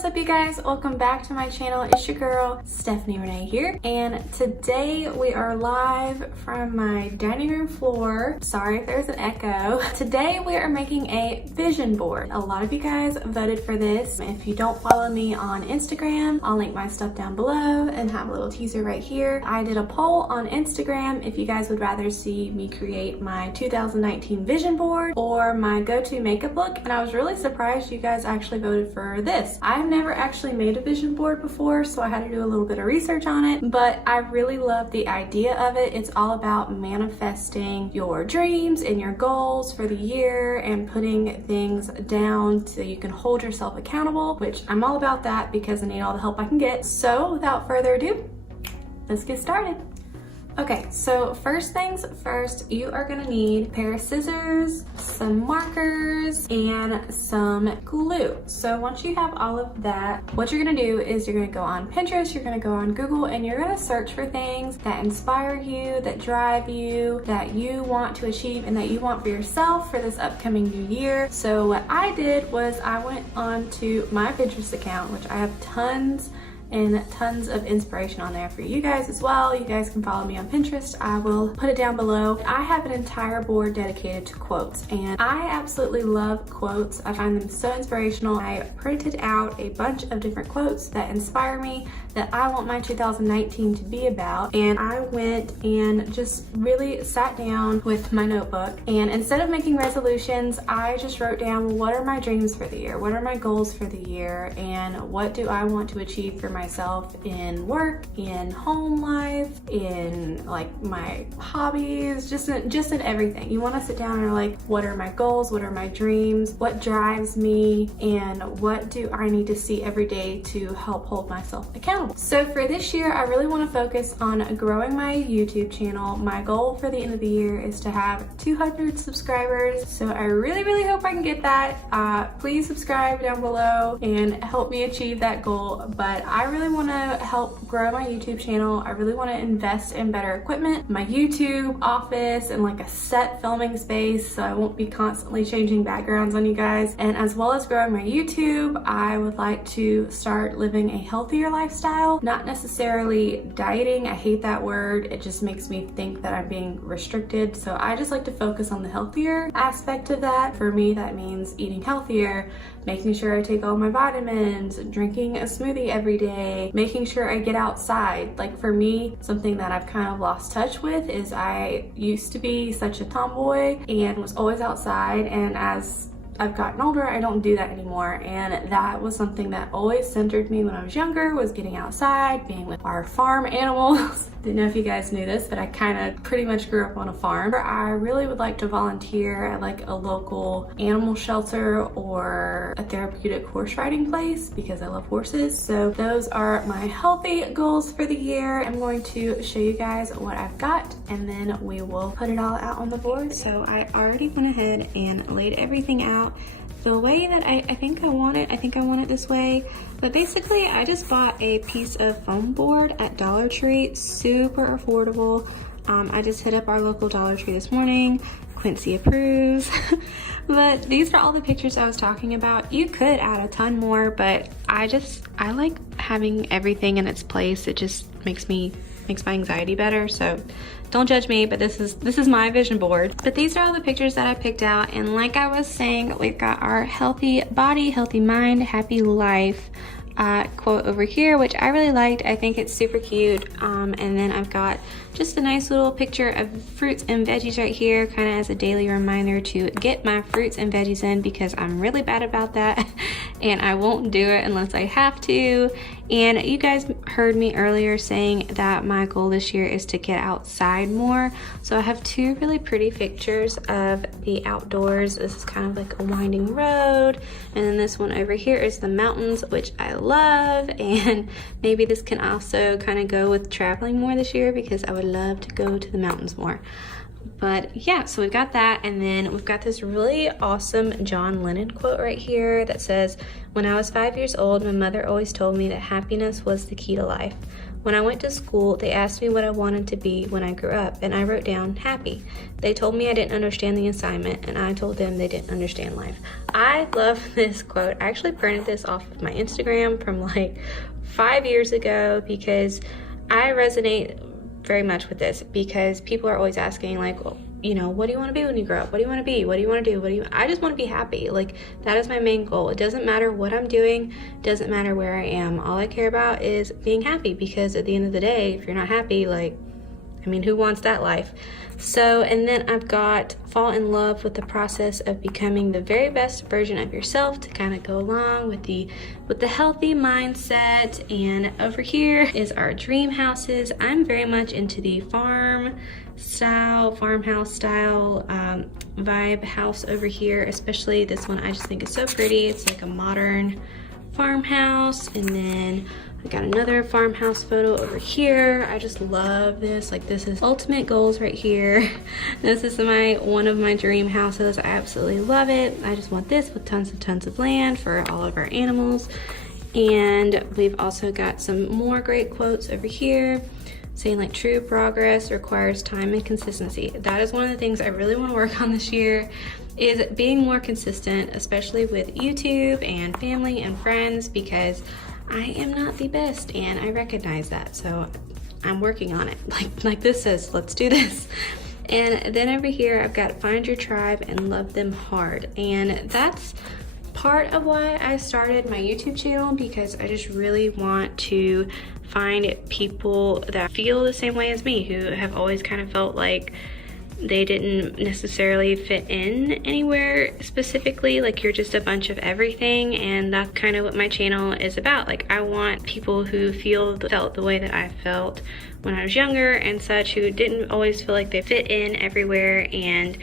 what's up you guys? Welcome back to my channel. It's your girl, Stephany Rene here. And today we are live from my dining room floor. Sorry if there's an echo. Today we are making a vision board. A lot of you guys voted for this. If you don't follow me on Instagram, I'll link my stuff down below and have a little teaser right here. I did a poll on Instagram if you guys would rather see me create my 2019 vision board or my go-to makeup look, and I was really surprised you guys actually voted for this. I've never actually made a vision board before, so I had to do a little bit of research on it, but I really love the idea of it. It's all about manifesting your dreams and your goals for the year and putting things down so you can hold yourself accountable, which I'm all about that because I need all the help I can get. So without further ado, let's get started. Okay, so first things first, you are gonna need a pair of scissors, some markers, and some glue. So once you have all of that, what you're gonna do is you're gonna go on Pinterest, you're gonna go on Google, and you're gonna search for things that inspire you, that drive you, that you want to achieve, and that you want for yourself for this upcoming new year. So what I did was I went on to my Pinterest account, which I have tons and tons of inspiration on there for you guys as well. You guys can follow me on Pinterest. I will put it down below. I have an entire board dedicated to quotes, and I absolutely love quotes. I find them so inspirational. I printed out a bunch of different quotes that inspire me, that I want my 2019 to be about, and I went and just really sat down with my notebook, and instead of making resolutions, I just wrote down what are my dreams for the year, what are my goals for the year, and what do I want to achieve for myself in work, in home life, in like my hobbies, just in everything. You want to sit down and are like, what are my goals, what are my dreams, what drives me, and what do I need to see every day to help hold myself accountable. So for this year, I really want to focus on growing my YouTube channel. My goal for the end of the year is to have 200 subscribers, so I really hope I can get that. Please subscribe down below and help me achieve that goal. But I really want to help grow my YouTube channel. I really want to invest in better equipment, my YouTube office, and like a set filming space so I won't be constantly changing backgrounds on you guys. And as well as growing my YouTube, I would like to start living a healthier lifestyle. Not necessarily dieting. I hate that word. It just makes me think that I'm being restricted. So I just like to focus on the healthier aspect of that. For me, that means eating healthier, making sure I take all my vitamins, drinking a smoothie every day, making sure I get outside. Like for me, something that I've kind of lost touch with is I used to be such a tomboy and was always outside, and as I've gotten older, I don't do that anymore, and that was something that always centered me when I was younger, was getting outside, being with our farm animals. Didn't know if you guys knew this, but I kind of pretty much grew up on a farm. I really would like to volunteer at like a local animal shelter or a therapeutic horse riding place because I love horses. So those are my healthy goals for the year. I'm going to show you guys what I've got, and then we will put it all out on the board. So I already went ahead and laid everything out the way that I think I want it. I think I want it this way. But basically, I just bought a piece of foam board at Dollar Tree, super affordable. I just hit up our local Dollar Tree this morning. Quincy approves. But these are all the pictures I was talking about. You could add a ton more, but I like having everything in its place. It just makes my anxiety better. So don't judge me, but this is my vision board. But these are all the pictures that I picked out, and like I was saying, we've got our healthy body, healthy mind, happy life quote over here, which I really liked. I think it's super cute. And then I've got just a nice little picture of fruits and veggies right here, kind of as a daily reminder to get my fruits and veggies in, because I'm really bad about that and I won't do it unless I have to. And you guys heard me earlier saying that my goal this year is to get outside more. So I have two really pretty pictures of the outdoors. This is kind of like a winding road, and then this one over here is the mountains, which I love. And maybe this can also kind of go with traveling more this year, because I would love to go to the mountains more. But yeah, so we've got that, and then we've got this really awesome John Lennon quote right here that says, "When I was 5 years old, my mother always told me that happiness was the key to life. When I went to school, they asked me what I wanted to be when I grew up, and I wrote down happy. They told me I didn't understand the assignment, and I told them they didn't understand life. I love this quote. I actually printed this off of my Instagram from like 5 years ago because I resonate very much with this, because people are always asking like, well, you know, what do you want to be when you grow up? What do you want to be? What do you want to do? I just want to be happy. Like, that is my main goal. It doesn't matter what I'm doing. It doesn't matter where I am. All I care about is being happy, because at the end of the day, if you're not happy, like, I mean, who wants that life? So, and then I've got fall in love with the process of becoming the very best version of yourself to kind of go along with the healthy mindset. And over here is our dream houses. I'm very much into the farmhouse style vibe house over here, especially this one. I just think it's so pretty. It's like a modern farmhouse. And then I got another farmhouse photo over here. I just love this. Like, this is ultimate goals right here. This is one of my dream houses. I absolutely love it. I just want this with tons of land for all of our animals. And we've also got some more great quotes over here saying like, true progress requires time and consistency. That is one of the things I really want to work on this year, is being more consistent, especially with YouTube and family and friends, because I am not the best and I recognize that. So I'm working on it. Like this says, let's do this. And then over here, I've got find your tribe and love them hard. And that's part of why I started my YouTube channel, because I just really want to find people that feel the same way as me, who have always kind of felt like they didn't necessarily fit in anywhere specifically, like you're just a bunch of everything. And that's kind of what my channel is about. Like, I want people who felt the way that I felt when I was younger and such, who didn't always feel like they fit in everywhere. And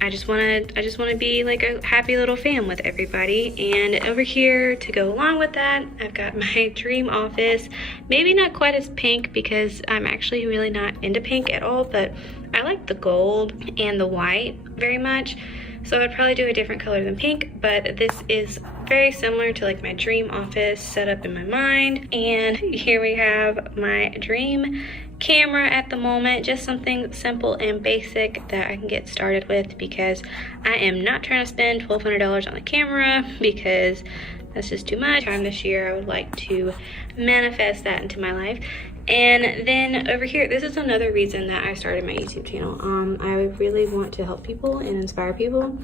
I just want to be like a happy little fam with everybody. And over here, to go along with that, I've got my dream office. Maybe not quite as pink, because I'm actually really not into pink at all, but I like the gold and the white very much. So I'd probably do a different color than pink, but this is very similar to like my dream office set up in my mind. And here we have my dream camera at the moment, just something simple and basic that I can get started with, because I am not trying to spend $1,200 on a camera, because that's just too much. This year I would like to manifest that into my life. And then over here, this is another reason that I started my YouTube channel. I really want to help people and inspire people.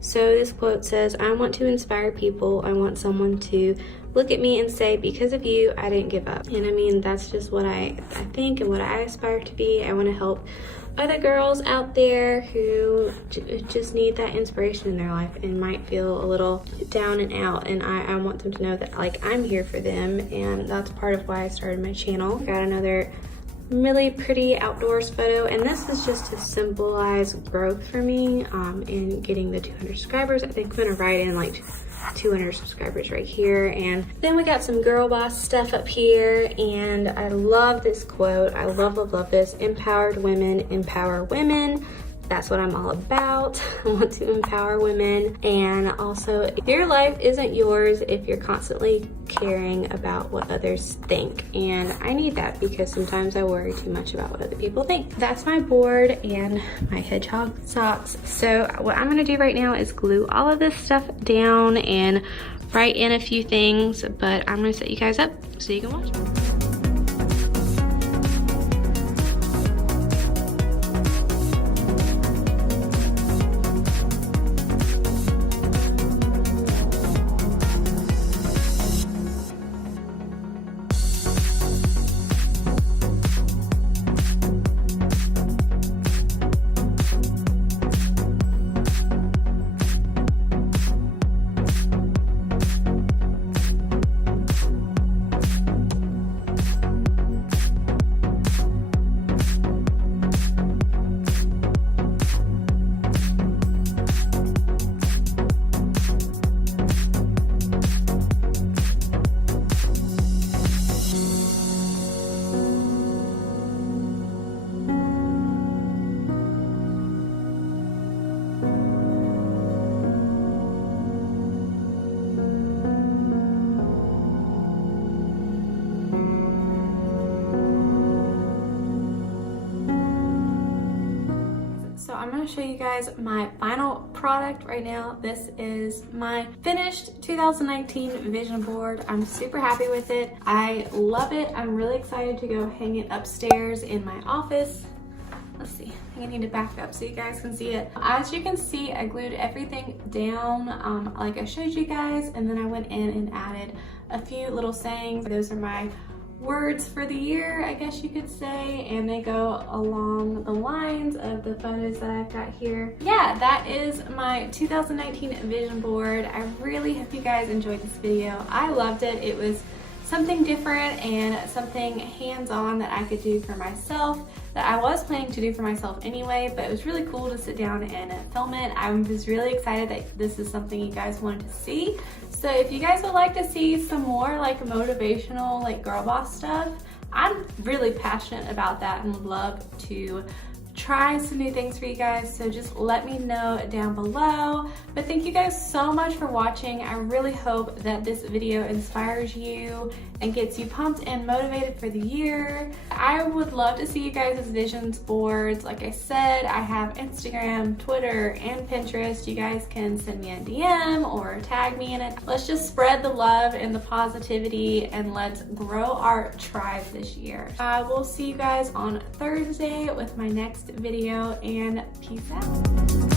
So this quote says, I want to inspire people. I want someone to look at me and say, because of you, I didn't give up. And I mean, that's just what I think and what I aspire to be. I want to help other girls out there who just need that inspiration in their life and might feel a little down and out. And I want them to know that, like, I'm here for them. And that's part of why I started my channel. Got another really pretty outdoors photo, and this is just to symbolize growth for me in getting the 200 subscribers. I think I'm gonna write in like 200 subscribers right here. And then we got some girl boss stuff up here, and I love this quote. I love this. Empowered women empower women. That's what I'm all about. I want to empower women. And also, your life isn't yours if you're constantly caring about what others think. And I need that, because sometimes I worry too much about what other people think. That's my board and my hedgehog socks. So what I'm gonna do right now is glue all of this stuff down and write in a few things, but I'm gonna set you guys up so you can watch. I'm gonna show you guys my final product right now. This is my finished 2019 vision board. I'm super happy with it. I love it. I'm really excited to go hang it upstairs in my office. Let's see, I think I need to back up so you guys can see it. As you can see, I glued everything down like I showed you guys, and then I went in and added a few little sayings. Those are my words for the year, I guess you could say, and they go along the lines of the photos that I've got here. Yeah, that is my 2019 vision board. I really hope you guys enjoyed this video. I loved it. It was something different and something hands-on that I could do for myself, that I was planning to do for myself anyway, but it was really cool to sit down and film it. I was really excited that this is something you guys wanted to see. So if you guys would like to see some more like motivational, like girl boss stuff, I'm really passionate about that and would love to try some new things for you guys, so just let me know down below. But thank you guys so much for watching. I really hope that this video inspires you and gets you pumped and motivated for the year. I would love to see you guys' visions boards. Like I said, I have Instagram, Twitter, and Pinterest. You guys can send me a DM or tag me in it. Let's just spread the love and the positivity, and let's grow our tribe this year. I will see you guys on Thursday with my next video, and peace out.